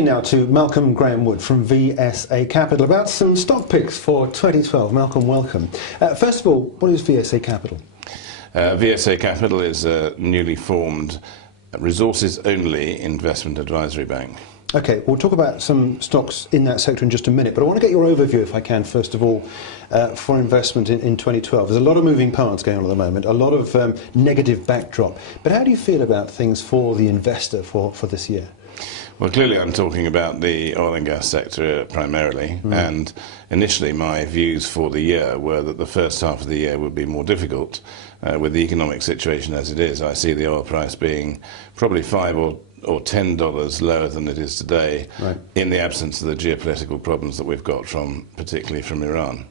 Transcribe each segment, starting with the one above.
talking now to Malcolm Graham-Wood from VSA Capital about some stock picks for 2012. Malcolm, welcome. First of all, what is VSA Capital? VSA Capital is a newly formed resources-only investment advisory bank. Okay, we'll talk about some stocks in that sector in just a minute, but I want to get your overview, if I can, first of all, for investment in 2012. There's a lot of moving parts going on at the moment, a lot of negative backdrop. But how do you feel about things for the investor for this year? Well, clearly I'm talking about the oil and gas sector primarily, and initially my views for the year were that the first half of the year would be more difficult with the economic situation as it is. I see the oil price being probably $5 or $10 lower than it is today, right, in the absence of the geopolitical problems that we've got particularly from Iran.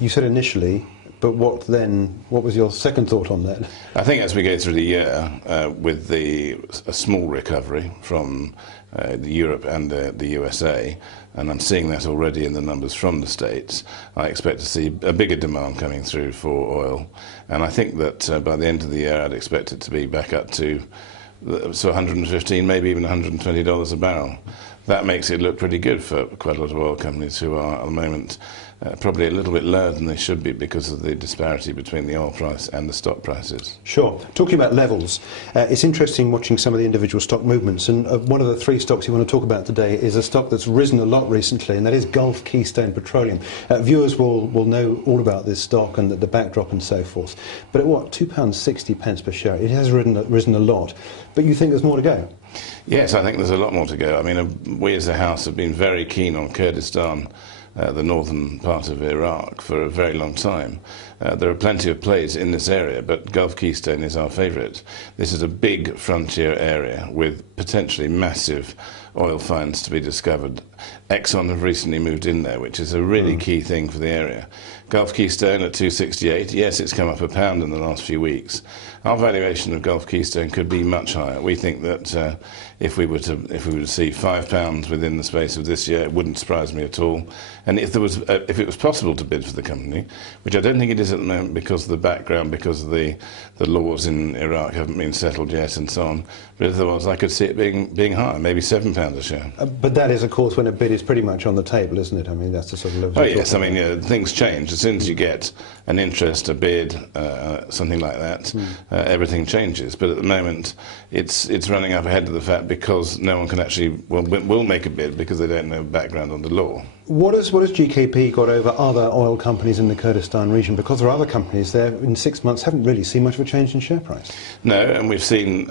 You said initially, but what then? What was your second thought on that? I think as we go through the year, with a small recovery from Europe and the USA, and I'm seeing that already in the numbers from the States, I expect to see a bigger demand coming through for oil. And I think that by the end of the year, I'd expect it to be back up to so $115, maybe even $120 a barrel. That makes it look pretty good for quite a lot of oil companies who are at the moment probably a little bit lower than they should be because of the disparity between the oil price and the stock prices. Sure. Talking about levels, it's interesting watching some of the individual stock movements, and one of the three stocks you want to talk about today is a stock that's risen a lot recently, and that is Gulf Keystone Petroleum. Viewers will know all about this stock and the backdrop and so forth, but at what, £2.60 per share, it has risen a lot, but you think there's more to go? Yes, I think there's a lot more to go. I mean, we as a house have been very keen on Kurdistan, the northern part of Iraq, for a very long time. There are plenty of plays in this area, but Gulf Keystone is our favourite. This is a big frontier area with potentially massive oil finds to be discovered. Exxon have recently moved in there, which is a really key thing for the area. Gulf Keystone at 268, yes, it's come up £1 in the last few weeks. Our valuation of Gulf Keystone could be much higher. We think that if we were to see £5 within the space of this year, it wouldn't surprise me at all. And if it was possible to bid for the company, which I don't think it is at the moment because of the background, because of the laws in Iraq haven't been settled yet and so on, but if there was, I could see it being higher, maybe £7 a share. But that is, of course, when a bid is pretty much on the table, isn't it? I mean, that's the sort of level. Oh yes, I mean, things change. As soon as you get an interest, a bid, something like that, everything changes. But at the moment, it's running up ahead of the fact because no one can actually, will make a bid because they don't know background on the law. What has GKP got over other oil companies in the Kurdistan region? Because there are other companies there in 6 months haven't really seen much of a change in share price. No, and we've seen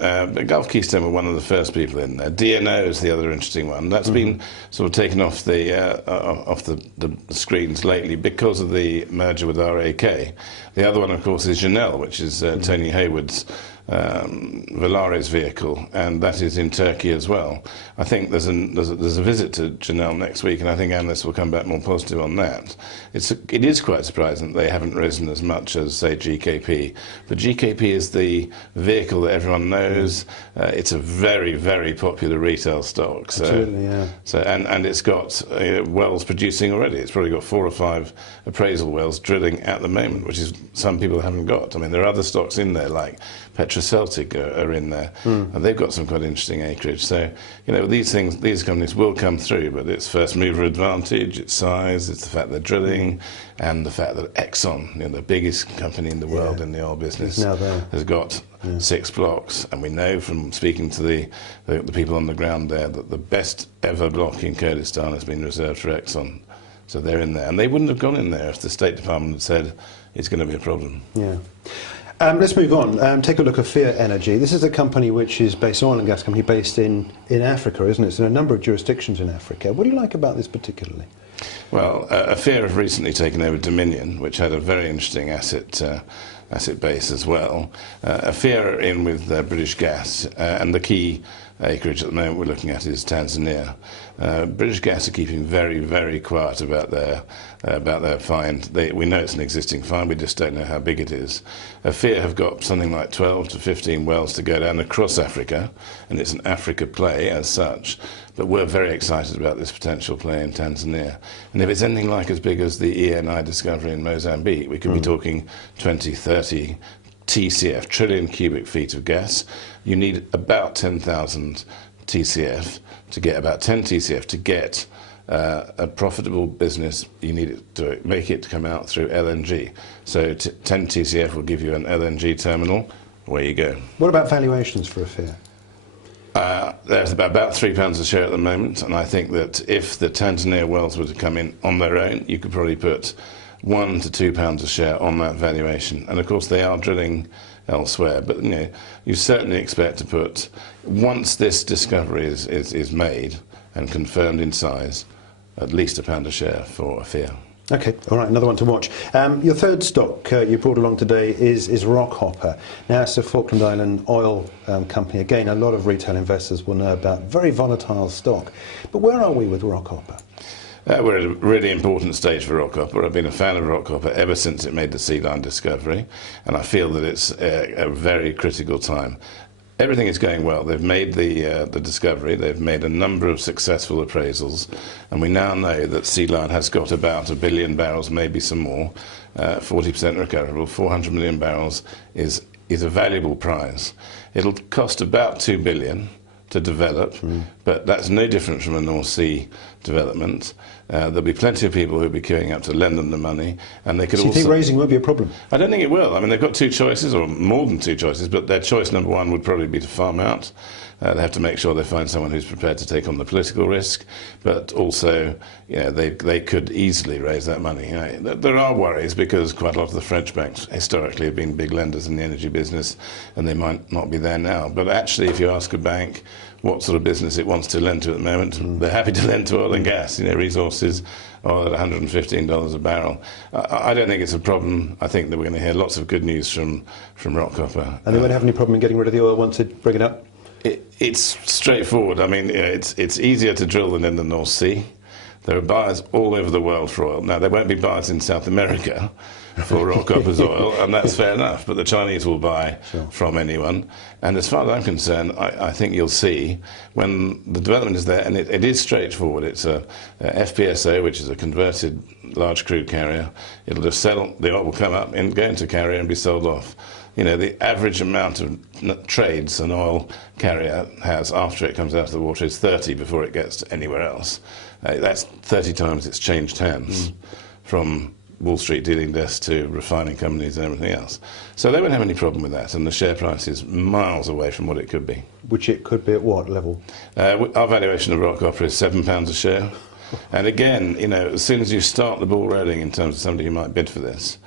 Gulf Keystone were one of the first people in there. DNO is the other interesting one. That's been sort of taken off the screens lately because of the merger with RAK. The other one, of course, is Janelle, which is Tony Hayward's Valaris vehicle, and that is in Turkey as well. I think there's a visit to Janelle next week, and I think analysts will come back more positive on that. It is quite surprising that they haven't risen as much as, say, GKP. But GKP is the vehicle that everyone knows. It's a very, very popular retail stock. So, absolutely, yeah. So and it's got wells producing already. It's probably got 4 or 5 appraisal wells drilling at the moment, which is some people haven't got. I mean, there are other stocks in there like Celtic are in there, and they've got some quite interesting acreage. So, you know, these companies will come through, but it's first mover advantage, it's size, it's the fact they're drilling, and the fact that Exxon, you know, the biggest company in the world in the oil business, has got 6 blocks, and we know from speaking to the people on the ground there that the best ever block in Kurdistan has been reserved for Exxon. So they're in there, and they wouldn't have gone in there if the State Department had said it's going to be a problem. Yeah. Let's move on. Take a look at Fear Energy. This is a company which is based, oil and gas company based in Africa, isn't it? It's in a number of jurisdictions in Africa. What do you like about this particularly? Well, Fear have recently taken over Dominion, which had a very interesting asset base as well. Fear are in with British Gas, and the key acreage at the moment we're looking at is Tanzania. British Gas are keeping very, very quiet about their find. We know it's an existing find, we just don't know how big it is. Fear have got something like 12 to 15 wells to go down across Africa, and it's an Africa play as such. But we're very excited about this potential play in Tanzania. And if it's anything like as big as the ENI discovery in Mozambique, we could be talking 20, 30 TCF, trillion cubic feet of gas. You need about 10,000 TCF to get about 10 TCF to get a profitable business. You need it to make it come out through LNG. So 10 TCF will give you an LNG terminal. Away you go. What about valuations for Affair? There's about £3 a share at the moment, and I think that if the Tanzania wells were to come in on their own, you could probably put £1 to £2 a share on that valuation. And of course they are drilling elsewhere, but you certainly expect to put, once this discovery is made and confirmed in size, at least £1 a share for Affair. Okay, all right, another one to watch. Your third stock you brought along today is Rockhopper. Now, it's a Falkland Island oil company. Again, a lot of retail investors will know about. Very volatile stock. But where are we with Rockhopper? We're at a really important stage for Rockhopper. I've been a fan of Rockhopper ever since it made the Sea Lion discovery, and I feel that it's a very critical time. Everything is going well. They've made the discovery. They've made a number of successful appraisals, and we now know that Sea Lion has got about 1 billion barrels, maybe some more, 40% recoverable. 400 million barrels is a valuable prize. It'll cost about 2 billion to develop, but that's no different from a North Sea development. There'll be plenty of people who'll be queuing up to lend them the money, and they could also... Do you think raising won't be a problem? I don't think it will. I mean, they've got two choices, or more than two choices, but their choice number one would probably be to farm out. They have to make sure they find someone who's prepared to take on the political risk, but also, they could easily raise that money. There are worries because quite a lot of the French banks historically have been big lenders in the energy business, and they might not be there now. But actually, if you ask a bank what sort of business it wants to lend to at the moment, they're happy to lend to oil and gas. Resources are at $115 a barrel. I don't think it's a problem. I think that we're going to hear lots of good news from Rockhopper. And they won't have any problem in getting rid of the oil once they bring it up? It's straightforward. I mean, it's easier to drill than in the North Sea. There are buyers all over the world for oil. Now, there won't be buyers in South America for Rockhopper's oil, and that's fair enough, but the Chinese will buy from anyone. And as far as I'm concerned, I think you'll see when the development is there, and it is straightforward. It's a FPSO, which is a converted large crude carrier. It'll just sell, the oil will come up and go into carrier and be sold off. The average amount of trades an oil carrier has after it comes out of the water is 30 before it gets anywhere else. That's 30 times it's changed hands from Wall Street dealing desk to refining companies and everything else. So they won't have any problem with that, and the share price is miles away from what it could be. Which it could be at what level? Our valuation of Rockhopper is £7 a share. And again, as soon as you start the ball rolling in terms of somebody who might bid for this,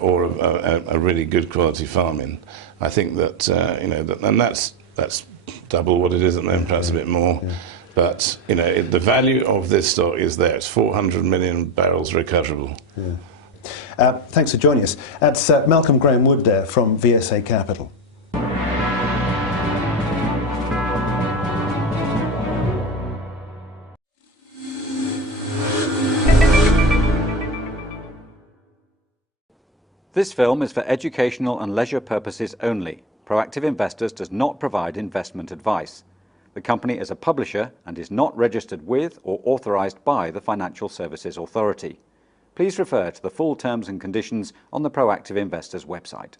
or a really good quality farming, I think that, and that's double what it is at the moment, perhaps a bit more. Yeah. But, the value of this stock is there. It's 400 million barrels recoverable. Yeah. Thanks for joining us. That's Malcolm Graham Wood there from VSA Capital. This film is for educational and leisure purposes only. Proactive Investors does not provide investment advice. The company is a publisher and is not registered with or authorized by the Financial Services Authority. Please refer to the full terms and conditions on the Proactive Investors website.